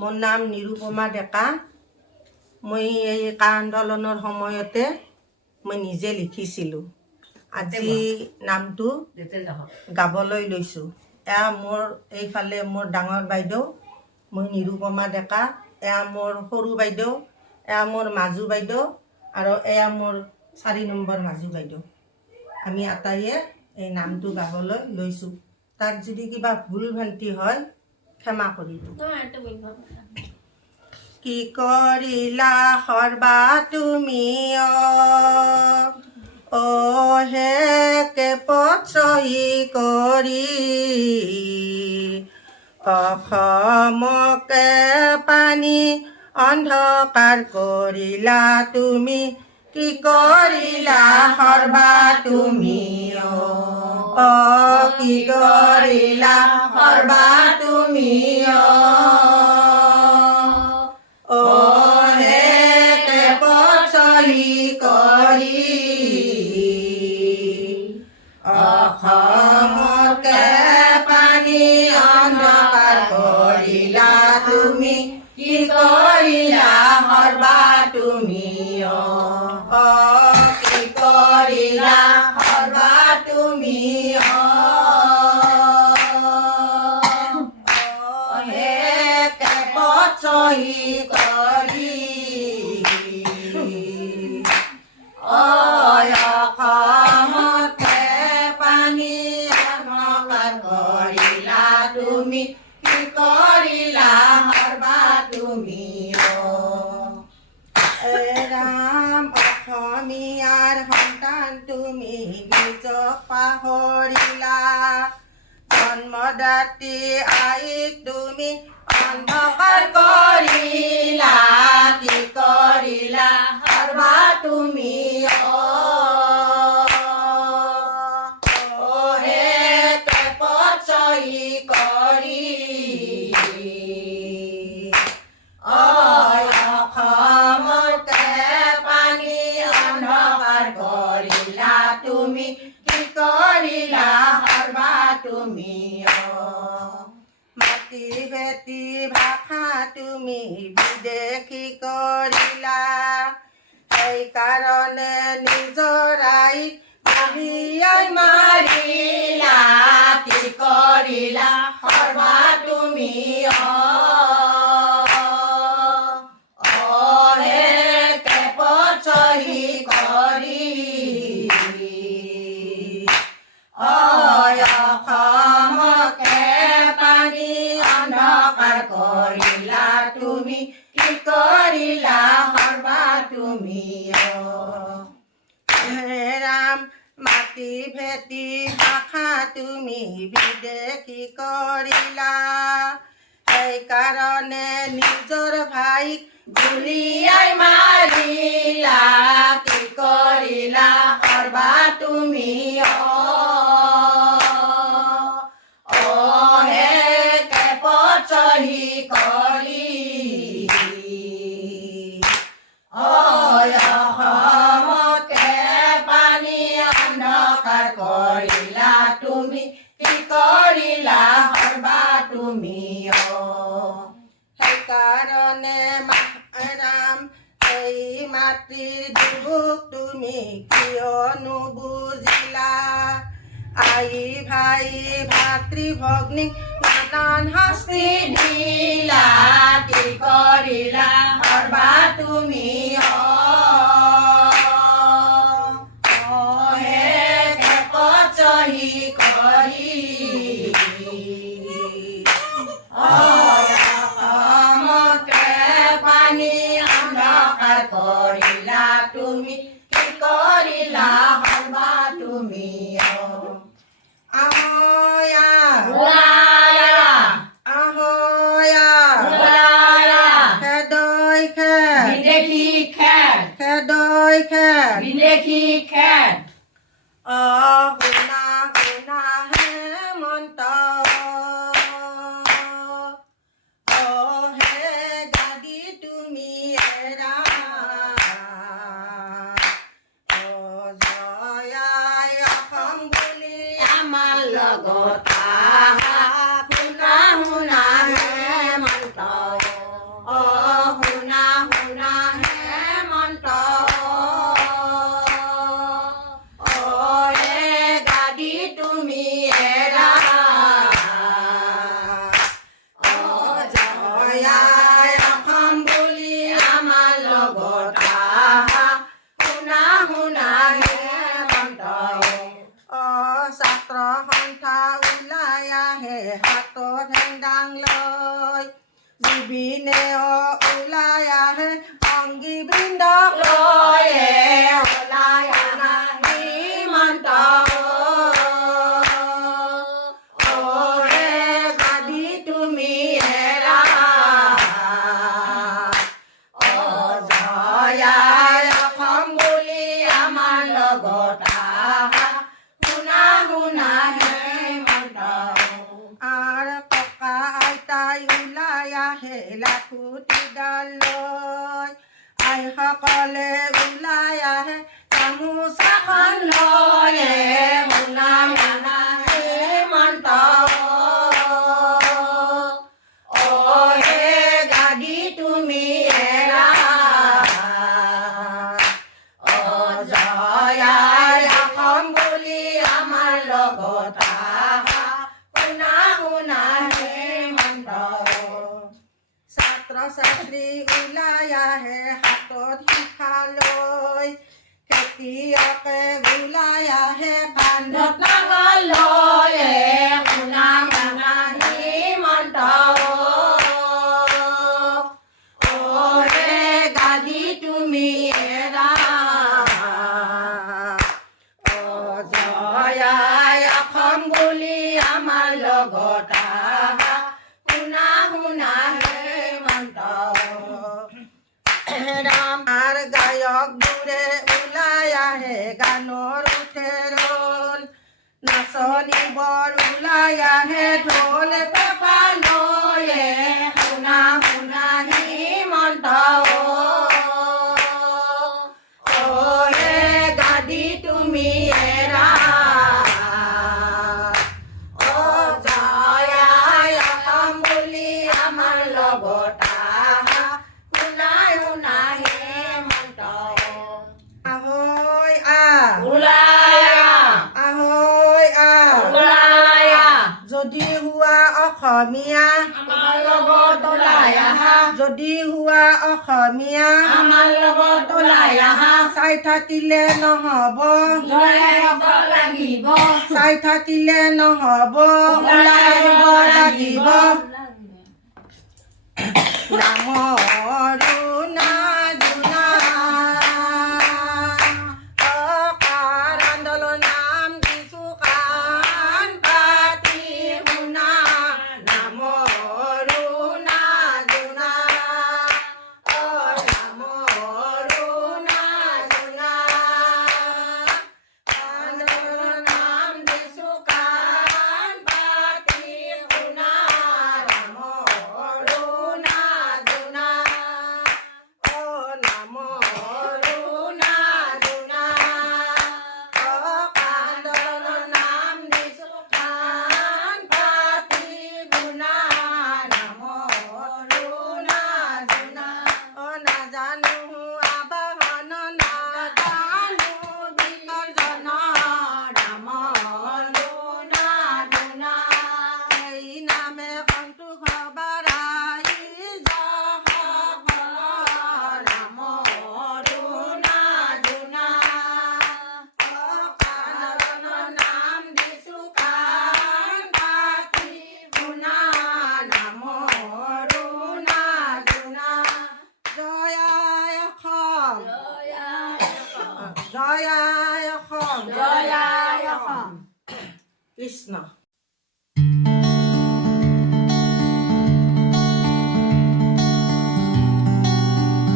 মোৰ নাম নিৰুপমা ডেকা। মই এই কা আন্দোলনৰ সময়তে মই নিজে লিখিছিলোঁ। আজি নামটো গাবলৈ লৈছোঁ। এয়া মোৰ এইফালে মোৰ ডাঙৰ বাইদেউ, মই নিৰুপমা ডেকা। এয়া মোৰ সৰু বাইদেউ, এয়া মোৰ মাজু বাইদেউ, আৰু এয়া মোৰ 4 নম্বৰ মাজু বাইদেউ। আমি আটাইয়ে এই নামটো গাবলৈ লৈছোঁ। তাত যদি কিবা ভুল ভ্ৰান্তি হয় ক্ষমা কৰিব। কি কৰিলা সৰ্বা তুমি অ হে কেপত চহী কৰি অসমকে পানী অন্ধকাৰ কৰিলা তুমি। কি কৰিলা সৰ্বা তুমি অ কি কৰিলা সৰ্বা তুমি অ হে কেপত চহী কৰি অসমকে পানী অন্ধকাৰ কৰিলা তুমি। কি কৰিলা সৰ্বা তুমি অ কি কৰিলা সৰ্বা তুমি হে কেপত চহী কৰি অসমকে পানী অন্ধকাৰ কৰিলা তুমি। কি কৰিলা সৰ্বা তুমি ৰাম অসমীয়াৰ সন্তান তুমি নিজক পাহৰিলা। জন্মদাত্ৰী আইক তুমি অন্ধকাৰ কৰিলা। কি কৰিলা সৰ্বা তুমি হে কেপত চহী কৰি অসমকে পানী অন্ধকাৰ কৰিলা তুমি। কি কৰিলা সৰ্বা তুমি মাটি ভেটি ভাষা তুমি বিদেশী কৰিলা। সেইকাৰণে নিজৰ আইক ভাবিয়াই মাৰিলা। কি কৰিলা সৰ্বা তুমি হে কেপত চহী কৰি অসমকে পানী অন্ধকাৰ কৰিলা তুমি। কি কৰিলা সৰ্বা তুমি হে ৰাম মাটি ভেটি ভাষা তুমি বিদেশী কৰিলা। সেইকাৰণে নিজৰ ভাইক গুলিয়াই মাৰিলা। কি কৰিলা সৰ্বা তুমি হে কেপত চহী কৰি অসমকে পানী অন্ধকাৰ কৰিলা তুমি। কি কৰিলা সৰ্বা তুমি সেইকাৰণে ৰাম এই মাতৃৰ দুখ তুমি কিয় নুবুজিলা। আই ভাই ভাতৃ ভগ্নী নানান শাস্তি দিলা। কি কৰিলা সৰ্বা তুমি হে কেপত চহী কৰি অসমকে পানী অন্ধকাৰ কৰিলা তুমি। কি কৰিলা সৰ্বা তুমি আহয়া খেদৈ খেদ বিদেশী খেদ খেদৈ খেদ বিদেশী খেদ শুনা শুনা হেমন্ত হে গাদী তুমি এৰা জয়াই অসম বুলি আমাৰ লগত শুনা শুনা হেমন্ত ঠেং ডাং লৈ জুবিনে ওলাই আহে অংগী বৃন্দ লৈ ওলাই আনা হিমন্ত সকলে ওলাই আহে গামোচাখন লৈ ওলাই আনা হেমন্ত হে গাদী তুমি এৰা জয়াই অসম বুলি আমাৰ লগত আহা শুনা শুনা হেমন্ত ছাত্ৰ ছাত্ৰী ওলাই আহে হাতত শিক্ষা লৈ খেতিয়কে ওলাই আহে বান্ধত নাঙল লৈ শুনা শুনা হিমন্ত হে গাদী তুমি এৰা জয়াই অসম বুলি আমাৰ লগত আহা শুনা শুনা হেমন্ত আমাৰ গায়কবোৰে ওলাই আহে গানৰ উঠে ৰোল নাচনীবোৰ ওলাই আহে ঢোল পেঁপা লৈ শুনা শুনা হিমন্ত হে গাদী তুমি এৰা জয়াই অসম বুলি আমাৰ লগত আহা শুনা শুনা হেমন্ত আহৈ ওলাই আহৈ ওলাই যদি হোৱা অসমীয়া আমাৰ লগত ওলাই আহা যদি হোৱা অসমীয়া আমাৰ লগত ওলাই আহা চাই থাকিলে নহ'ব লাগিব চাই থাকিলে নহ'ব ওলাই আহিব লাগিব নামৰো নাজনা অকাৰ আন্দোলন নাম দিছো কাণ পাতি শুনা নামৰো নাজনা নামৰো নাজনা আন্দোলন নাম দিছো কাণ পাতি শুনা নামৰো নাজনা নামৰো নাজনা আন্দোলনৰ নাম দিছো কাণ পাতি শুনা নামৰো নাজনা নাজানো আবাহন নাজানো বিসৰ্জন নামৰো নাজনা এই নামে সন্তোষ বাৰাই নামৰো নাজনা কাণৰ নাম দিছো কাণ পাতি শুনা নামৰো নাজনা জয়াই অসম জয়াই অসম কৃষ্ণ